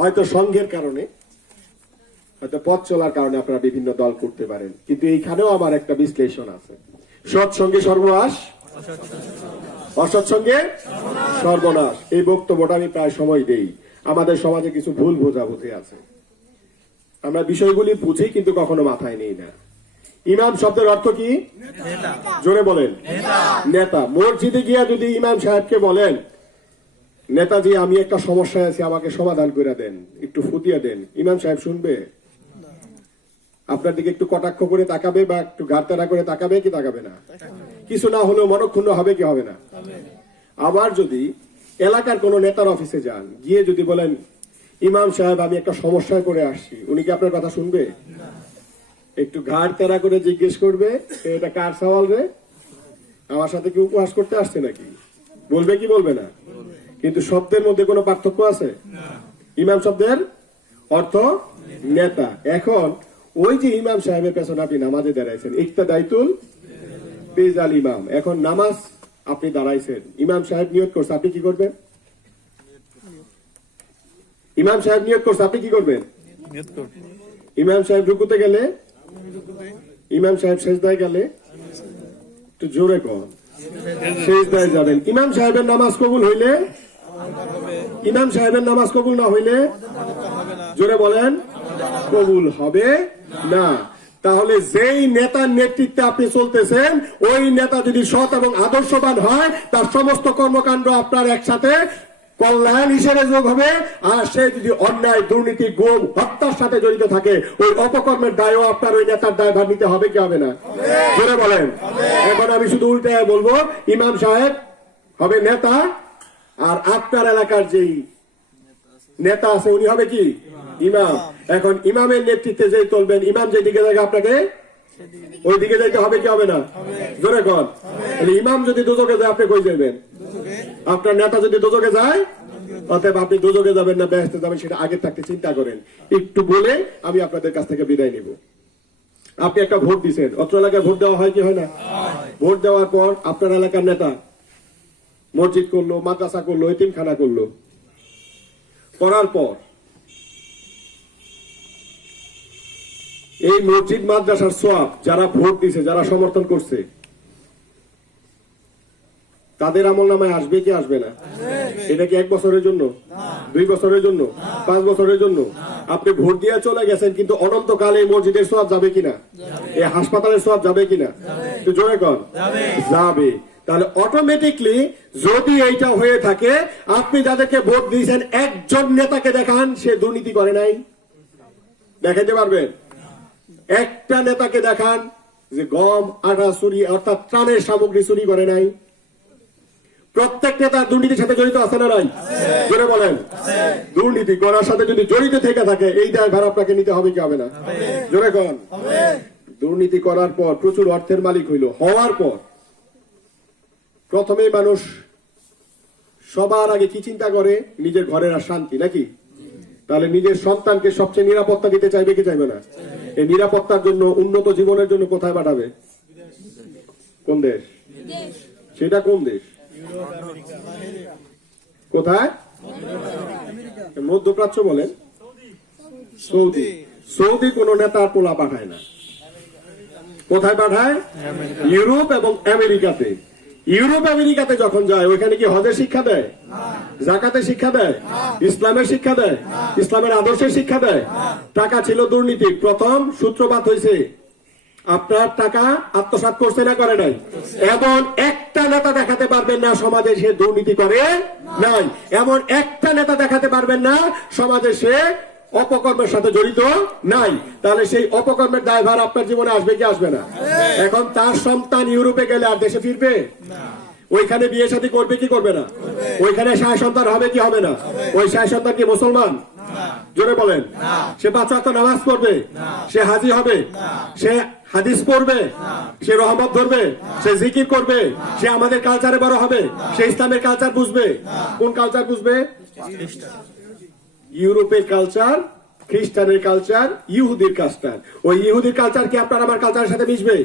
হয়তো সংঘের কারণে, হয়তো পথ চলার কারণে আপনারা বিভিন্ন দল করতে পারেন, কিন্তু এইখানেও আমার একটা বিশ্লেষণ আছে। সৎসঙ্গে সর্বনাশ, অসৎসঙ্গে সর্বনাশ। এই বক্তব্যটা আমি প্রায় সময় দেই। আমাদের সমাজে কিছু ভুল বোঝাবুঝি আছে, আমরা বিষয়গুলি বুঝি কিন্তু কখনো মাথায় নেই না। ইমাম শব্দের অর্থ কি? জোরে বলেন। নেতা। মসজিদে গিয়া যদি ইমাম সাহেবকে বলেন, নেতাজি আমি একটা সমস্যায় আছি, আমাকে সমাধান করে দেন, একটু ফুটিয়ে দেন, ইমাম সাহেব শুনবে? আপনার দিকে একটু কটাক্ষ করে তাকাবে বা একটু ঘাটতারা করে তাকাবে কি তাকাবে না? কিছু না হলেও মনক্ষুণ্ণ হবে কি হবে না? আবার যদি এলাকার কোন নেতার অফিসে যান, গিয়ে যদি বলেন ইমাম সাহেব আমি একটা সমস্যায় পড়ে আসছি, উনি কি আপনার কথা শুনবে? একটু ঘাড় তেরা করে জিজ্ঞেস করবে, এটা কার সওয়াল রে, আমার সাথে কি উপহাস করতে আসছে নাকি? বলবে কি বলবে না? কিন্তু শব্দের মধ্যে কোনো পার্থক্য আছে? ইমাম শব্দের অর্থ নেতা। এখন ওই যে ইমাম সাহেবের পেছনে আপনি নামাজে দাঁড়াইছেন, ইক্তাদাইতুল বিল ইমাম, এখন নামাজ আপনি দাঁড়াইছেন, ইমাম সাহেব নিয়ত করছে, আপনি কি করবেন? ইমাম সাহেব নিয়ত করছে, আপনি কি করবেন? ইমাম সাহেব রুকুতে গেলে, ইমাম সাহেব সেজদায় গেলে, একটু জোরে কর, সেজদায় যাবেন। ইমাম সাহেবের নামাজ কবুল হইলে, ইমাম সাহেবের নামাজ কবুল না হইলে, জোরে বলেন, কবুল হবে না। তাহলে যেই নেতার নেতৃত্বে আপনি চলতেছেন, ওই নেতা যদি সৎ এবং আদর্শবান হয়, তার সমস্ত কর্মকাণ্ড আপনার একসাথে কল্যাণ হিসেবে যোগ হবে। আর সে যদি অন্যায়, দুর্নীতি, গুম, হত্যার সাথে জড়িত থাকে, ওই অপকর্মের দায়ও আপনার ওই নেতার দায়ভার নিতে হবে কি হবে না? জোরে বলেন। এখন আমি শুধু উল্টে বলবো, ইমাম সাহেব হবে নেতা, আর আপনার এলাকার যেই নেতা আছে উনি হবে কি? ইমাম। এখন ইমামের নেতৃত্বে যে চলবেন, ইমাম যেদিকে যাবে আপনাকে ওই দিকে যাইতে হবে কি হবে না? জোরে কর। ইমাম যদি দোজখে যায়, আপনি কই যাবেন? আপনার নেতা যদি দোজখে যায়, অতএব আপনি দোজখে যাবেন না বেহেশতে যাবেন, সেটা আগে থাকতে চিন্তা করেন। একটু বলে আমি আপনাদের কাছ থেকে বিদায় নিব। আপনি একটা ভোট দিচ্ছেন, অত্র এলাকায় ভোট দেওয়া হয় কি হয় না? ভোট দেওয়ার পর আপনার এলাকার নেতা মসজিদ করলো, মাদ্রাসা করলো, এতিমখানা করলো, করার পর এই মসজিদ মাদ্রাসার সওয়াব যারা ভোট দিছে, যারা সমর্থন করছে, তাদের আমলনামায় আসবে কি আসবে না? এটা কি 1 বছরের জন্য, 2 বছরের জন্য, 5 বছরের জন্য? আপনি ভোট দিয়ে চলে গেছেন, কিন্তু অনন্তকাল এই মসজিদের সওয়াব যাবে কিনা, এই হাসপাতালের সওয়াব যাবে কিনা? একটু জোরে কর। যাবে। তাহলে অটোমেটিকলি যদি এইটা হয়ে থাকে, আপনি যাদেরকে ভোট দিয়েছেন, একজন নেতাকে দেখান সে দুর্নীতি করে নাই, দেখাতে পারবেন? একটা নেতাকে দেখান যে গম, আটা চুরি, অর্থাৎ ত্রাণের সামগ্রী চুরি করে নাই? প্রত্যেক নেতা দুর্নীতির সাথে জড়িত আছে না নাই? জোরে বলেন। দুর্নীতি করার সাথে যদি জড়িত থেকে থাকে, এই দায়ভার আপনাকে নিতে হবে কি হবে না? জোরে কন। দুর্নীতি করার পর প্রচুর অর্থের মালিক হইল, হওয়ার পর প্রথমেই মানুষ সবার আগে কি চিন্তা করে? নিজের ঘরের আর শান্তি, নাকি? তাহলে নিজের সন্তানকে সবচেয়ে নিরাপত্তা দিতে চাইবে কি চাইবে না? এই নিরাপত্তার জন্য, উন্নত জীবনের জন্য কোথায় পাঠাবে? কোন দেশ? সেটা কোন দেশ? কোথায়? মধ্যপ্রাচ্য বলেন, সৌদি। সৌদি কোন নেতার পোলা পাঠায় না। কোথায় পাঠায়? ইউরোপ এবং আমেরিকাতে। ইউরোপ আমেরিকাতে যখন যায়, ওইখানে কি হজের শিক্ষা দেয়, জাকাতের শিক্ষা দেয়, ইসলামের শিক্ষা দেয়, ইসলামের আদর্শের শিক্ষা দেয়? টাকা ছিল দুর্নীতির। প্রথম সূত্রপাত হয়েছে, আপনার টাকা আত্মসাৎ করছে না করে নাই? এমন একটা নেতা দেখাতে পারবেন না সমাজে সে দুর্নীতি করে নাই। এমন একটা নেতা দেখাতে পারবেন না সমাজে সে অপকর্মের সাথে জড়িত নাই। তাহলে সেই অপকর্মের দায়ভার আপনার জীবনে আসবে কি আসবে না? এখন তার সন্তান ইউরোপে গেলে আর দেশে ফিরবে? ওইখানে বিয়ে শাদী করবে কি করবে না? ওইখানে শাহ সন্তান হবে কি হবে না? ওই শাহ সন্তান কি মুসলমান? জোরে বলেন। সে 5 ওয়াক্ত নামাজ পড়বে, সে হাজি হবে, সে হাদিস পড়বে, সে রহমত ধরবে, সে জিকির করবে, সে আমাদের কালচারে বড় হবে, সে ইসলামের কালচার বুঝবে। কোন কালচার বুঝবে? ইউরোপের কালচার খ্রিস্টানের কালচার, ইহুদির কালচার। ওই ইহুদির কালচার কি আপনার আমার কালচারের সাথে মিশবে?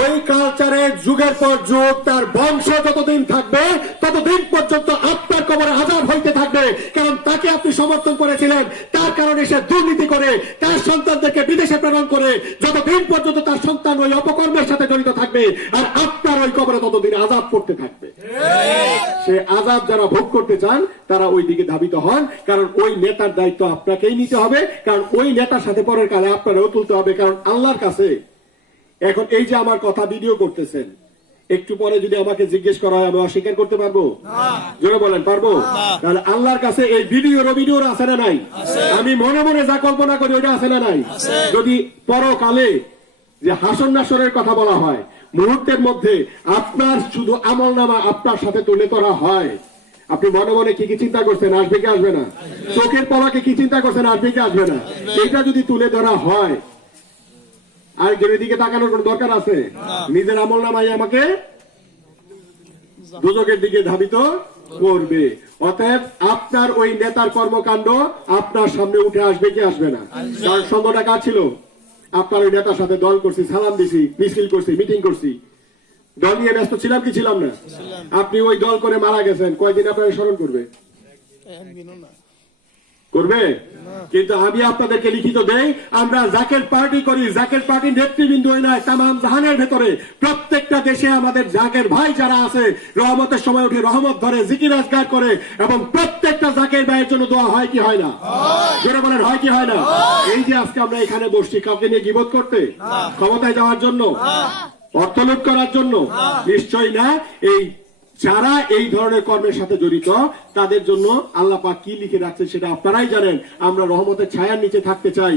ওই কালচারের যুগের পর যুগ তার বংশ যতদিন থাকবে ততদিন পর্যন্ত আপনার কবরে আযাব হইতে থাকবে। কারণ তাকে আপনি সমর্থন করেছিলেন, তার কারণে সে দুর্নীতি করে তার সন্তানদেরকে বিদেশে প্রেরণ করে, যতদিন পর্যন্ত তার সন্তান ওই অপকর্মের সাথে জড়িত থাকবে আর আপনার ওই কবরে ততদিন আযাব পড়তে থাকবে। সে আযাব যারা ভোগ করতে চান তারা ওই দিকে ধাবিত হন, কারণ ওই নেতার দায়িত্ব আপনাকেই নিতে হবে, কারণ ওই নেতার সাথে পরের কালে আপনারাও তুলতে হবে। কারণ আল্লাহর কাছে এখন এই যে আমার কথা ভিডিও করতেছেন, একটু পরে যদি আমাকে জিজ্ঞেস করা হয় আমি অস্বীকার করতে পারবো? জোরে বলেন, পারবো? তাহলে আল্লাহর কাছে এই ভিডিওর আছে না নাই? আমি মনে মনে যা কল্পনা করি ওটা আছে না নাই? যদি পরকালে যে হাসর নাসরের কথা বলা হয়, মুহূর্তের মধ্যে আপনার শুধু আমল নামা আপনার সাথে তুলে ধরা হয়, আপনি মনে মনে কি কি চিন্তা করছেন? আসবে কি আসবে না? চোখের পলকে কি চিন্তা করছেন? আসবে কি আসবে না? এটা যদি তুলে ধরা হয়, আরেকজনের দিকে তাকানোর কোন দরকার আছে? নিজের আমল নামাই আমাকে দুজকের দিকে ধাবিত করবে। অতএব আপনার ওই নেতার কর্মকাণ্ড আপনার সামনে উঠে আসবে কি আসবে না? কারণ সঙ্গটা কার ছিল? আপনার ওই নেতার সাথে দল করছি, সালাম দিছি, মিছিল করছি, মিটিং করছি, দল নিয়ে ব্যস্ত ছিলাম কি ছিলাম না? আপনি ওই দল করে মারা গেছেন, কয়দিন আপনাকে স্মরণ করবে? করবে? কিন্তু আমি আপনাদেরকে লিখিত দেই, আমরা জাকের পার্টি করি, জাকের পার্টির নেতৃবৃন্দ নয়, তামাম জাহানের ভেতরে প্রত্যেকটা দেশে আমাদের জাকের ভাই যারা আছে, রহমতের সময় উঠে রহমত ধরে জিকির আজগার করে, এবং প্রত্যেকটা জাকের ভাইয়ের জন্য দোয়া হয় কি হয় না? যারা বলেন হয় কি হয় না? এই যে আজকে আমরা এখানে বসছি, কাউকে নিয়ে গীবত করতে, ক্ষমতায় যাওয়ার জন্য, অর্থ লুট করার জন্য? নিশ্চয়ই না। এই যারা এই ধরনের কর্মের সাথে জড়িত তাদের জন্য আল্লাহ পাক কি লিখে রাখছে সেটা আপনারাই জানেন। আমরা রহমতের ছায়ার নিচে থাকতে চাই,